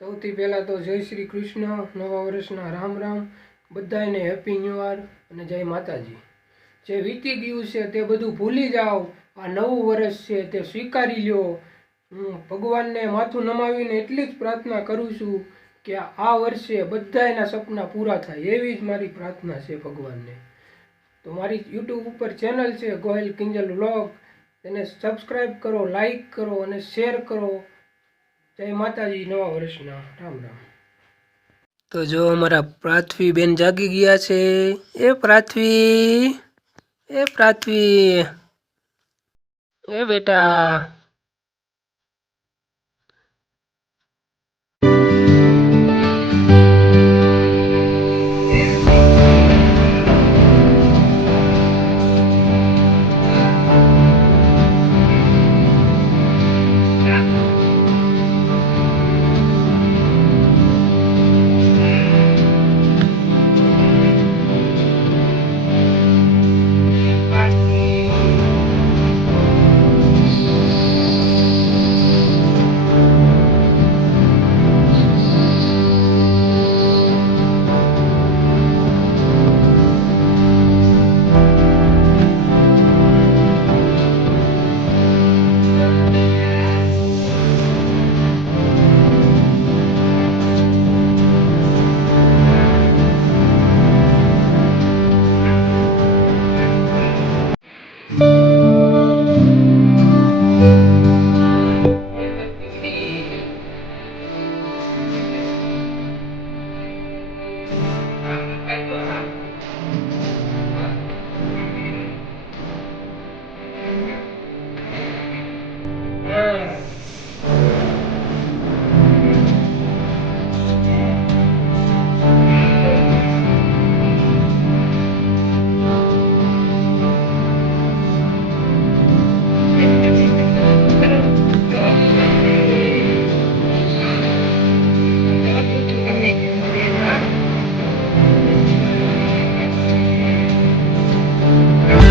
સૌથી પહેલાં તો જય શ્રી કૃષ્ણ, નવા વર્ષના રામ રામ બધાને, હેપી ન્યૂ યર અને જય માતાજી। જે વીતી ગયું છે તે બધું ભૂલી જાઓ, આ નવું વર્ષ છે તે સ્વીકારી લ્યો। હું ભગવાનને માથું નમાવીને એટલી જ પ્રાર્થના કરું છું કે આ વર્ષે બધાના સપના પૂરા થાય, એવી જ મારી પ્રાર્થના છે ભગવાનને। તો મારી યુટ્યુબ ઉપર ચેનલ છે ગોહિલ કિંજલ વ્લોગ, તેને સબસ્ક્રાઈબ કરો, લાઈક કરો અને શેર કરો। જય માતાજી, નવા વર્ષના રામ રામ। તો જો અમારા પૃથ્વી બેન જાગી ગયા છે। એ પૃથ્વી, એ પૃથ્વી, એ બેટા।